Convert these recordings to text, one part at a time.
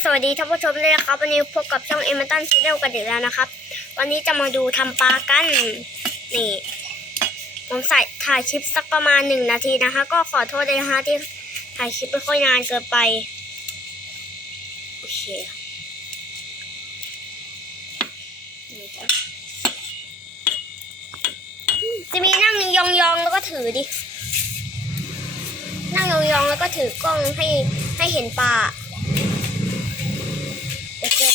สวัสดีท่านผู้ชมด้วยนะครับ วันนี้พบกับช่องเอมตันซีเดลกันอีกแล้วนะครับ วันนี้จะมาดูทำปลากัน นี่ ผมใส่ถ่ายคลิปสักประมาณหนึ่งนาทีนะคะ ก็ขอโทษเลยนะคะที่ถ่ายคลิปไม่ค่อยนานเกินไป โอเค นี่ครับจะมีนั่งยองๆแล้วก็ถือดิ นั่งยองๆแล้วก็ถือกล้องให้ให้เห็นปลา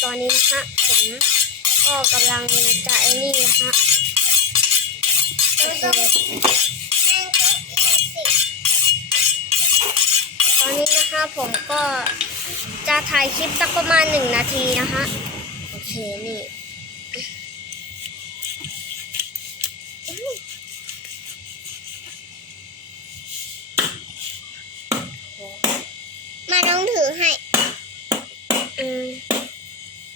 อเคตอนนี้นะฮะผมก็กำลังจะไอ้นี่นะฮะโอเคตอนนี้นะคะผมก็จะถ่ายคลิปสักประมาณหนึ่งนาทีนะฮะโอเคนี่มาต้องถือให้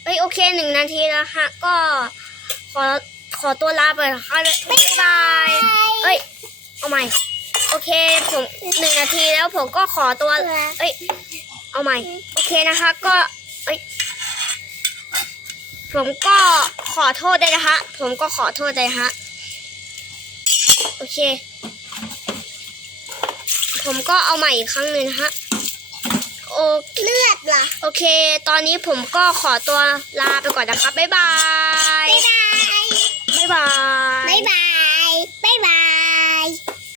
เอ้ยโอเคหนึ่งนาทีแล้วฮะ ก็ขอขอตัวลาไปนะคะบ๊ายบายเอ้ยเอาใหม่ โอเคผมหนึ่งนาทีแล้วผมก็ขอตัวเอ้ยเอาใหม่ โอเคนะคะ ก็เอ้ยผมก็ขอโทษด้วยนะคะ ผมก็ขอโทษด้วยนะโอเค ผมก็เอาใหม่อีกครั้งหนึ่งนะะ โอเลือดล่ะ โอเค ตอนนี้ผมก็ขอตัวลาไปก่อนนะครับ บ๊ายบาย บ๊ายบาย บ๊ายบายบ๊ายบายบ๊ายบาย